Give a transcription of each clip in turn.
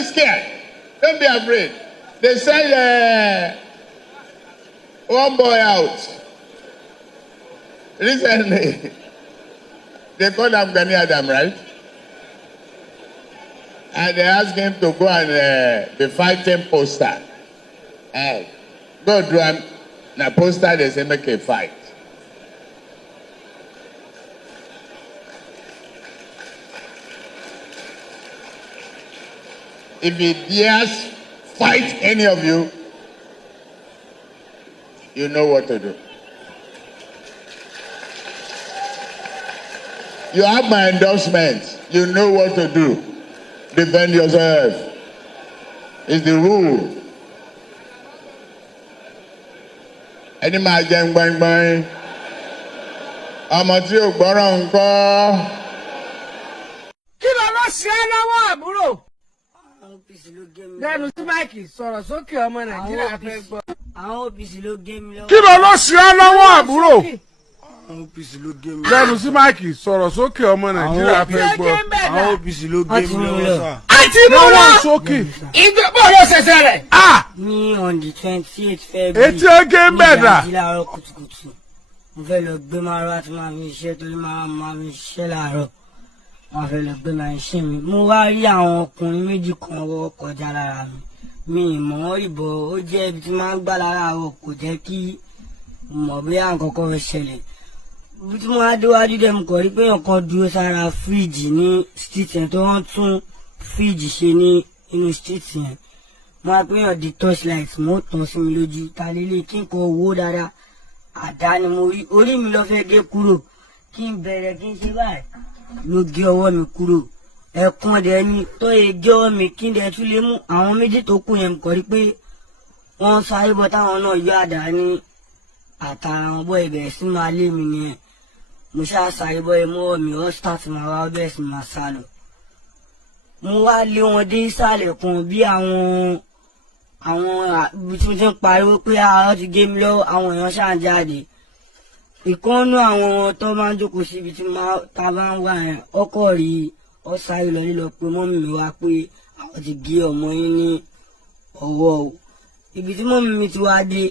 be scared. Don't be afraid. They send one boy out recently. They called him Gàní Àdàmú, right? And they asked him to go and be fighting poster. Go do a poster, they say make a fight. If he dares fight any of you, you know what to do. You have my endorsement. You know what to do. Defend yourself. It's the rule. Ẹni máa jẹ gbọ̀ngbọ̀n. Ọmọ tí ò gbọ́rọ̀ ńkọ́. Kí ló lọ ṣe é lọ́wọ́ àbúrò? Lẹ́nu sí máìkì sọ̀rọ̀ sókè ọmọ Nàìjíríà fẹ́ gbọ́. Àwọn OPC ló gé mi lọ́wọ́. Kí ló lọ ṣe é lọ́wọ́ àbúrò? Àwọn OPC ló gé mi lọ́wọ́. Lẹ́nu sí máìkì sọ̀rọ̀ sókè ọmọ Nàìjíríà fẹ́ gbọ́. Àwọn OPC ló gé mi lọ́wọ́ sà. Àti mú wọn sókè. Ìgbẹ́bọ̀ ló ṣẹ̀ṣẹ̀ rẹ̀. Ní on the 28th February. Etí ẹgẹ́ ń bẹ̀ dà. Ní láàárọ̀ kùtùkùtù. Mo fẹ́ lọ gbé márùn àti máa fi iṣẹ́ torí máa fi iṣẹ́ láàárọ̀. Wọ́n fẹ́ lọ gbé máa ṣe mi. Mo wá rí àwọn ọkùnrin méjì kan wọ́ kọjá lára mi. Mi ìmọ̀ wọn ìbọ̀ ó jẹ́ ibi tí máa ń gbá lára àwọn kò jẹ́ kí mọ̀ bí àkọ́kọ́ rẹ̀ ṣẹlẹ̀. Ibi tí wọ́n á déwájú dẹ̀ mo kọ̀ rí pé ọ̀kan dúró sára fíríjì ní street yẹn tó wọ́n tún fíríjì ṣe ní inú street yẹn. Wọ́n á pèèyàn di torchlight mo tàn sí mi lójú ta lélẹ̀ kí n kò wó dáadáa. Àdá ni mo rí orí mi lọ fẹ́ gé kúrò kí n bẹ̀rẹ̀ kí n ṣe báyìí ló gé ọwọ́ mi kúrò ẹ̀kan dẹ̀ ni tó yẹ gé ọwọ́ mi kí n dẹ̀ tún lè mú àwọn méjì tó kù yẹn kọ́ rí pé wọ́n sáré bọ́ táwọn náà yọ àdá ní àtàrà wọn bọ́ ìbẹ̀rẹ̀ sí máa lé mi nìyẹn mo ṣáà sáré bọ́ ẹmú ọwọ́ mi ọ́ start máa wá bẹ́ẹ̀ sì máa sá lọ. Mo wá lé wọn dé ìsàlẹ̀ kan bí àwọn ibi tí mo ti ń pariwo pé àwọn ti gé mi lọ́wọ́ àwọn èèyàn ṣáà ń jáde. Ìkànnú àwọn tó máa ń jókòó síbi tí ta bá ń wà yẹn ọkọ̀ rí ọ sáré lọ lílọ pé mọ́mì mi wá pé àwọn ti gé ọmọ yín ní ọwọ́ o. Ibi tí mọ́mì mi ti wá dé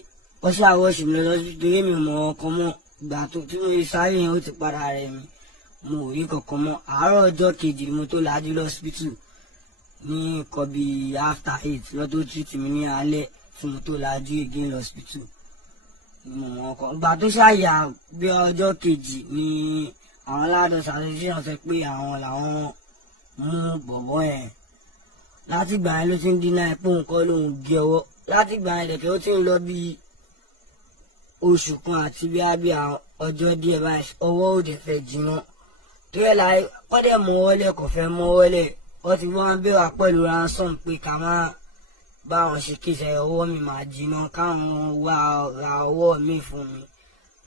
ọ ṣàwọ̀ ṣì mi lọ sí torí mi mọ̀ ọkàn mọ́ ìgbà tó tí mo sáré yẹn ó ti padà rẹ̀ mi mo ò rí kankan mọ́. Àárọ̀ ọjọ́ kejì mo tó lajú lọ́sibítù ní nǹkan bíi after 8 lọ́tọ́ treat mi ní alẹ́ tí mo tó lajú again lọ́sibítù. Ìgbà tó ṣàyà bí ọjọ́ kejì ni àwọn aládùn association sọ pé àwọn làwọn mú bọ̀bọ̀ yẹn. Láti ìgbà yẹn ló ti ń dínà pé òun kọ́ lòun gé ọwọ́. Láti ìgbà yẹn lẹ̀kẹ́ ó ti ń lọ bí oṣù kan àti bí ọjọ́ díẹ̀ báyìí ọwọ́ ò dẹ̀ fẹ́ jiná. Tó yẹ láì kọ́dẹ̀ mọ́wọ́lẹ̀ kò fẹ́ mọ́wọ́lẹ̀ wọ́n ti wọ́n bẹ̀ wá pẹ̀lú ransom pé ká má báwọn ṣe kéṣe ọwọ́ mi máa jiná káwọn wá ra ọwọ́ mi fún mi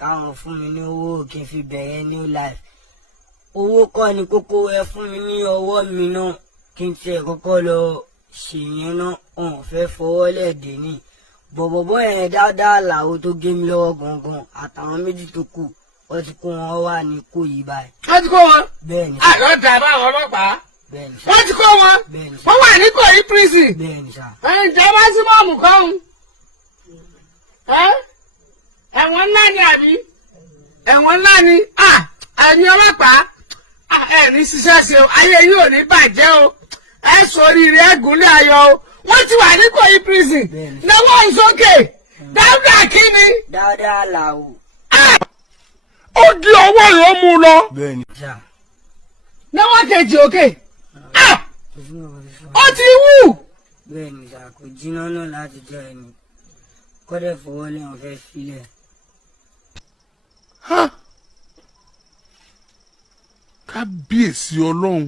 káwọn fún mi ní owó kí n fi bẹ̀rẹ̀ new life. Owó kọ́ ni kókó ẹ fún mi ní ọwọ́ mi náà kí n tiẹ̀ kọ́kọ́ lọ ṣèyẹn náà ọ̀n fẹ́ fọwọ́ lẹ́ẹ̀dẹ̀ ní. Bọ̀bọ̀bọ̀ yẹn dáadáa làwọn tó gé mi lọ́wọ́ gangan àtàwọn méjì tó kù wọ́n ti kó wọn wà ní kó yìí báyìí. Wọ́n ti kó wọn? Bẹ́ẹ̀ni. Àlọ́ dàbá àwọn ọlọ́pàá. Bẹ́ẹ̀ni sá. Wọ́n ti kó wọn? Bẹ́ẹ̀ni sá. Wọ́n wà ní Ìkòyí prison. Bẹ́ẹ̀ni sá. Ǹjẹ́ wá sí mọ́ọ̀mù kan? Ẹ̀wọ̀n ńlá ni àbí? Ẹ̀wọ̀n ńlá ni. Ẹ̀yin ọlọ́pàá ẹ̀ ní ṣiṣẹ́ ṣe o ayé yìí ò ní bàjẹ́ o ẹ sóríire ẹ gúnlẹ̀ ayọ̀ o wọ́n ti wà ní Ìkòyí prison náwó ìsókè Dáúdà kí ni. Dáúdà làwò. Ó di ọwọ́ yìí ó mú lọ. Bẹ́ẹ̀ni. Náwó kejì òkè. Ó ti wù. Bẹ́ẹ̀ni sà kò jiná náà láti jẹ ẹni kọ́dẹ̀ fọwọ́ lẹ́wọ̀n fẹ́ sílẹ̀. Kábíyèsí Ọlọ́run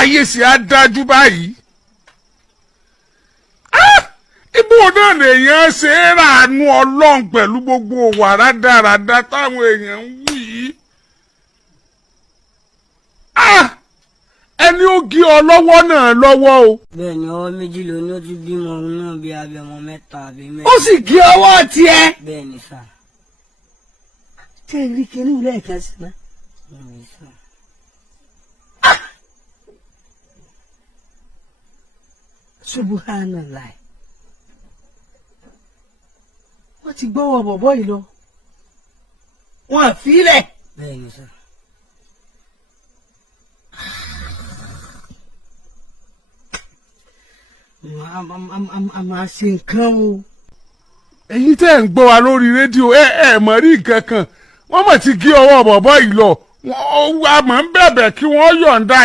ayé sì á dájú báyìí. Ibo náà lèèyàn ṣe é ràánú Ọlọ́run pẹ̀lú gbogbo wàrà dáradá táwọn èèyàn ń wí yìí. Ẹni ó gé ọ lọ́wọ́ náà lọ́wọ́ o. Bẹ́ẹ̀ni ọwọ́ méjì ló ní ó ti bímọ òun náà bí abẹ́mọ mẹ́ta àbí mẹ́ta. Ó sì gé ọwọ́ tiẹ̀. Bẹ́ẹ̀ni sà. Ṣé ibi kìíní ilé ẹ̀ka sí náà? Bẹ́ẹ̀ni sà. Subhanallah. Wọ́n ti gbọ́wọ́ bọ̀bọ́ yìí lọ. Wọ́n àfilẹ̀. Bẹ́ẹ̀ni sà. A máa ṣe nǹkan o. Ẹ̀yin tẹ́ ń gbọ́ wa lórí rédíò ẹ mọ̀ rí nǹkan kan wọ́n mọ̀ ti gé ọwọ́ bọ̀bọ́ yìí lọ a mọ̀ ń bẹ̀bẹ̀ kí wọ́n yọ̀ǹda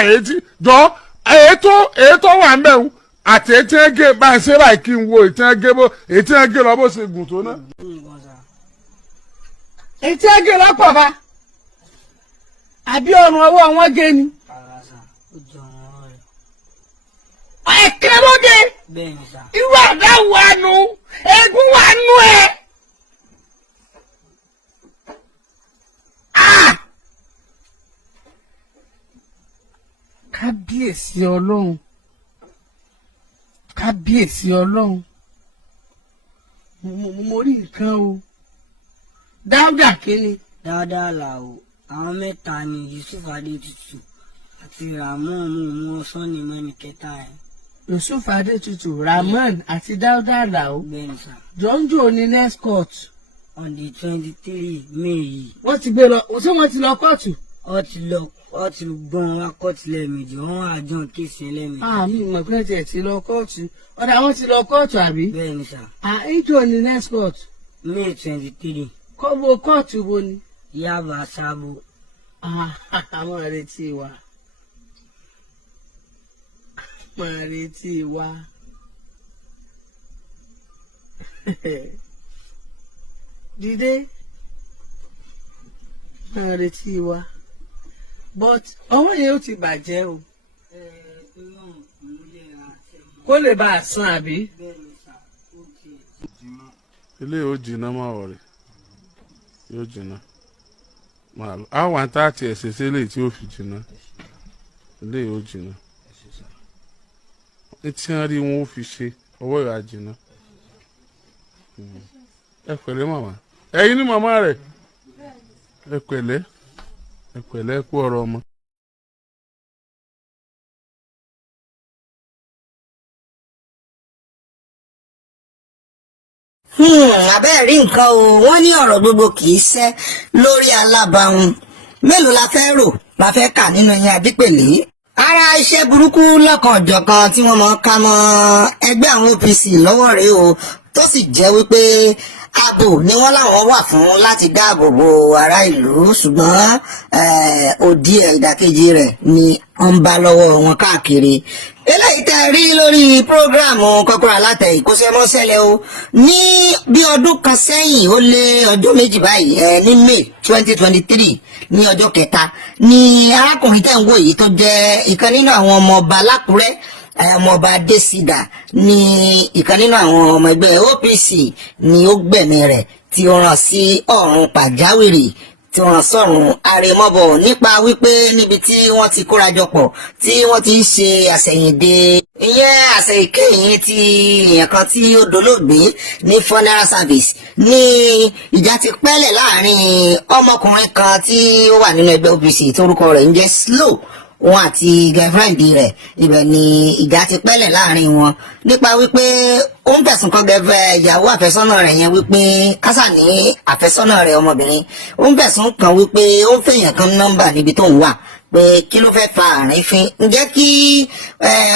ètò wà ń bẹ̀ wù àti ètò ẹ̀gẹ́ bá ń ṣe báyìí kí n wo ètò ẹ̀gẹ́ lọ bó ṣe gùn tó náà. ètò ẹ̀gẹ́ lọ́pọ̀ bá àbí ọrùn ọwọ́ wọn gé ni. ẹ̀kẹ́ ló dé irú àdá wà nù eégún wà nù ẹ̀. kábíyèsí ọlọ́run kábíyèsí ọlọ́run mo rí nǹkan o. dáúdà kíni. dáúdà làwọ àwọn mẹ́ta ni Yusuf Adétutù àti Ramon mú sọ́ni mẹ́ni kẹta ẹ̀. Yusuf Adétutù Ramon àti dáúdà làwọ. bẹ́ẹ̀ni sà. jọ́njọ́ ní next court. on the 23 May yìí. wọ́n ti gbé lọ ṣé wọ́n ti lọ kóòtù. wọ́n ti gbọ́n wá kóòtù lẹ́ẹ̀mejì wọ́n àjọ kéèsì ẹlẹ́ẹ̀mejì. àmì ìmọ̀ pé ẹ̀ ti lọ kóòtù ọ̀dà wọn ti lọ kóòtù àbí. bẹ́ẹ̀ni sà. ìjọ ní next court. May 23. kọ́bọ̀ kóòtù wo ni. Yaba Sabo. àwọn àrètí wa máa retí wa. dìde máa retí wa but ọwọ́ yẹn ó ti bàjẹ́ o kó lè bá a san àbí. ilé yóò jìnnà máa wọ̀ rẹ̀ yóò jìnnà máa lọ àwọn àtàtì ẹ̀sẹ̀ sílẹ̀ tí ó fi jìnnà ilé yóò jìnnà ní tí wọ́n rí wọn ó fi ṣe ọwọ́ ìwà jìnnà. ẹ pẹ̀lẹ́ màmá ẹ̀yin ní màmá rẹ̀ ẹ pẹ̀lẹ́ kú ọ̀rọ̀ ọmọ. Abẹ́ẹ̀ rí nǹkan o wọ́n ní ọ̀rọ̀ gbogbo kì í ṣẹ́ lórí alábàáhùn mélòó la fẹ́ rò la fẹ́ kà nínú yẹn Adípèlé. Ara iṣẹ́ burúkú lọ́kan-ò-jọ̀kan tí wọ́n mọ̀ ká mọ́ ẹgbẹ́ àwọn OPC lọ́wọ́ rèé o tó sì jẹ́ wípé ààbò ni wọ́n láwọn wà fún láti dáàbò bo ará ìlú ṣùgbọ́n òdì ìdàkejì rẹ̀ ni wọ́n ń bá lọ́wọ́ wọn káàkiri. Eléyìí tẹ́ rí lórí prógráàmù Kọ́kọ́rọ́ Alátẹ ìkọ́ṣẹ́mọṣẹ́lẹ̀ o ní bí ọdún kan sẹ́yìn ó lé ọjọ́ méjì báyìí ní May 2023 ní ọjọ́ kẹta ni arákùnrin tẹ́ ń wò yìí tó jẹ́ ìkan nínú àwọn ọmọ ọba lákùrẹ́ ọmọọba Adésídà ní ìkan nínú àwọn ọmọ ẹgbẹ́ OPC ni ó gbẹ̀mí rẹ̀ tí ó rán sí ọ̀run pàjáwìrì tí wọ́n sọ̀rùn àrèmọ́bọ̀ nípa wípé níbi tí wọ́n ti kórajọpọ̀ tí wọ́n ti ń ṣe àṣẹ̀yìndè ìyẹn àṣẹ̀yìnkẹ́yìn ti èèyàn kan tí ó dolóògbé ní funeral service ní ìjà ti pẹ́lẹ̀ láàrin ọmọkùnrin kan tí ó wà nínú ẹgbẹ́ OPC torúkọ rẹ̀ ń jẹ́ Slow wọn àti girlfriend rẹ̀ ibẹ̀ ni ìjà ti pẹ́lẹ̀ láàrin wọn nípa wípé ó ń fẹ̀sùn kan ìyàwó àfẹ́sọ́nà rẹ̀ yẹn wípé kásà ní àfẹ́sọ́nà rẹ̀ ọmọbìnrin ó ń fẹ̀sùn kan wípé ó ń fẹ̀yàn kan nọ́mbà níbi tó ń wà pé kí ló fẹ́ fa àrífín ǹjẹ́ kí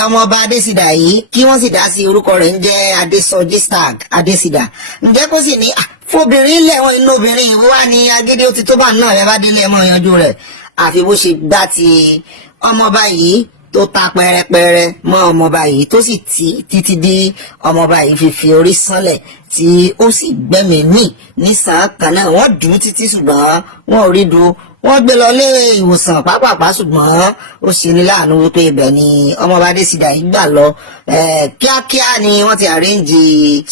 ọmọọba Adésídà yìí kí wọ́n sì dá sí orúkọ rẹ̀ ń jẹ́ Adésọjí Stag Adésídà ǹjẹ́ kó sì ní fobìnrin lẹ́wọ̀n inú obìnrin ìwọ wà ní agédé ó ti tó bá náà ẹ bá délé ẹ mọ́ yanjú rẹ̀ àfi bó ṣe gbá ti ọmọọba yìí tó ta pẹrẹpẹrẹ mọ́ ọmọọba yìí tó sì títí di ọmọọba yìí fi orí sánlẹ̀ tí ó sì gbẹ́mí mì nísàn kan náà wọ́n dùn títí ṣùgbọ́n wọn ò rí dùn wọ́n gbé lọ ilé ìwòsàn pápápá ṣùgbọ́n ó ṣe ní láàánú wípé ibẹ̀ ni ọmọọba Adésídà yìí gbà lọ kíákíá ni wọ́n ti àrẹ́ǹjì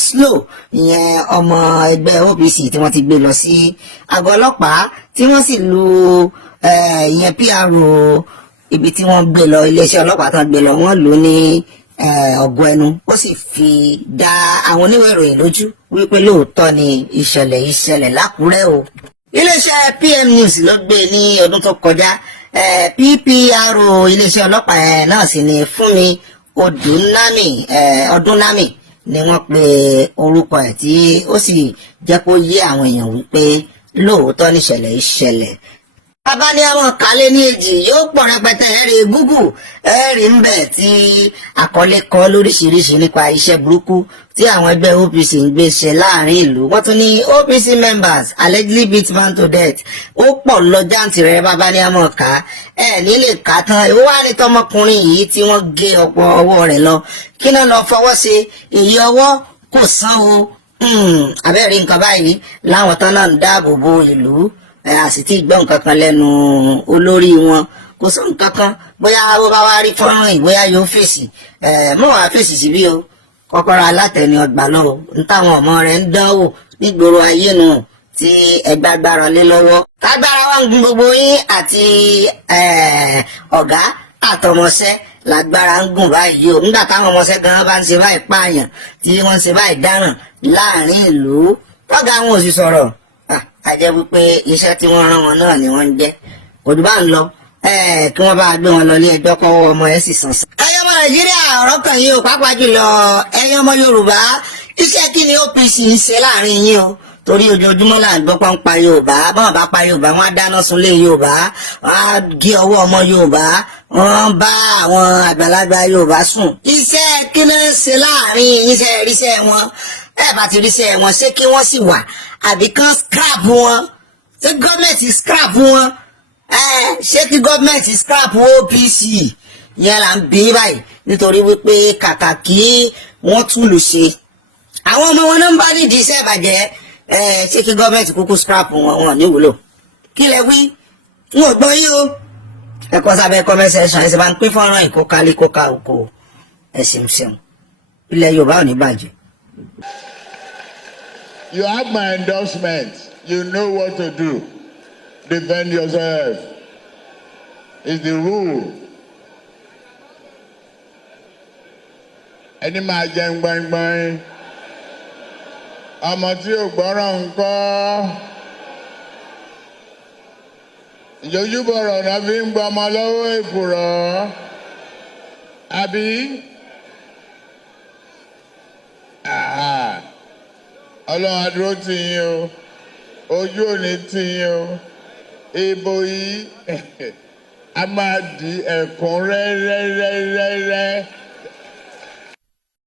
Slow ìyẹn ọmọ ẹgbẹ́ OPC tí wọ́n ti gbé lọ sí àgọ́ ọlọ́pàá tí wọ́n sì lu ìyẹn PRO ibi tí wọ́n gbé lọ iléeṣẹ́ ọlọ́pàá tán gbé lọ wọ́n lò ní ọgọ́ ẹnu ó sì fi dá àwọn oníwèé ìròyìn lójú wípé lóòótọ́ ni ìṣẹ̀lẹ̀ lákùrẹ́ o. iléeṣẹ́ PM News ló gbé ní ọdún tó kọjá PPRO iléeṣẹ́ ọlọ́pàá náà sì ni Fúnmi Ọdúnnámì ni wọ́n pe orúkọ ẹ̀ tí ó sì jẹ́ kó yé àwọn èèyàn wípé lóòótọ́ níṣẹ̀lẹ̀ ìṣẹ̀lẹ̀. Bàbá ní àwọn kálẹ̀ ní èjì yóò pọ̀ rẹpẹtẹ ẹ̀rí Google ẹ̀rí ń bẹ̀ tí àkọlé kọ lóríṣiríṣi nípa iṣẹ́ burúkú tí àwọn ẹgbẹ́ OPC ń gbé ṣe láàrin ìlú. Wọ́n tún ní OPC members allegedly beat man to death. Ó pọ̀ lọ jàǹtìrẹrẹ bàbá ní àwọn ká nílé ká tán. Ìwọ wá ní tọmọkùnrin yìí tí wọ́n gé ọ̀pọ̀ ọwọ́ rẹ̀ lọ kí náà lọ fọwọ́ sí èyí ọwọ́ kò sán o. Abẹ́rẹ́ nǹkan báyìí láwọn tán náà ń dáàbò bo ìlú. A sì ti gbọ́ nǹkan kan lẹ́nu olórí wọn kò sọ nǹkan kan bóyá ó bá wá rí fọ́nrán yìí bóyá yóò fèsì mọ́ wàá fèsì síbí o kọ́kọ́rọ́ alátẹ̀ni ọgbà lọ́wọ́ ń táwọn ọmọ rẹ̀ ń dánwò nígboro ayé nù tí ẹgbẹ́ agbára lé lọ́wọ́. Tágbára wá ń gun gbogbo yín àti ọ̀gá àtọmọṣẹ́ lágbára ń gùn báyìí o nígbà táwọn ọmọọṣẹ́ gan bá ń ṣe báyìí pààyàn tí wọ́n ń ṣe báyìí dáràn láàrin ìlú tọ́gà wọn ò sì sọ̀rọ̀ a jẹ́ wípé iṣẹ́ tí wọ́n rán wọn náà ni wọ́n ń jẹ́ òdù bá ń lọ kí wọ́n bá gbé wọn lọ ilé ẹjọ́ kọ́wọ́ ọmọ ẹ̀ sì sàn sàn. ẹ̀yin ọmọ Nàìjíríà ọ̀rọ̀ kan yìí o pàápàá jùlọ ẹ̀yin ọmọ Yorùbá iṣẹ́ kí ni OPC ń ṣe láàrin yín o torí ojoojúmọ́ là ń gbọ́ pọ́n pa Yorùbá bọ́n bá pa Yorùbá wọ́n á dáná sunlé Yorùbá wọ́n á gé ọwọ́ ọmọ Yorùbá wọ́n bá àwọn àgbàlagbà Yorùbá sùn. iṣẹ́ kí ló ń ṣe láàrin iṣẹ́ ríṣẹ́ wọn bá ti ríṣẹ́ wọn ṣé kí wọ́n sì wà àbí kán scrap wọn ṣé gọ́ọ̀mẹ̀ntì scrap wọn ṣé kí gọ́ọ̀mẹ̀ntì scrap OPC yẹn là ń bí báyìí nítorí wípé kàkà kí wọ́n tún lù ṣe àwọn ọmọ wọn náà ń bá nídìí iṣẹ́ ìbàjẹ́ ṣé kí gọ́ọ̀mẹ̀ntì kúkú scrap wọn níwúlò kí lẹ wí n ò gbọ́ yín o ẹ̀kọ́ sábẹ́ comment section ẹ̀sìn bá ń pín fọ́nrán ìkókalé kóka oko ẹ̀sìn ṣeun ilẹ̀ Yorùbá ò ní bàjẹ́. You have my endorsement. You know what to do. Defend yourself. It's the rule. Ẹni máa jẹ gbọ̀ngbọ̀n. Ọmọ tí ò gbọ́ràn ńkọ́. Ìjọ́júbọ̀rọ̀ náà fi ń gbọmọ lọ́wọ́ èkùrọ́. Àbí? Ọlọ́run adúró tì yín o ojú òní tì yín o ìbò yìí a máa di ẹ̀kún rẹ́rẹ́rẹ́rẹ́rẹ́.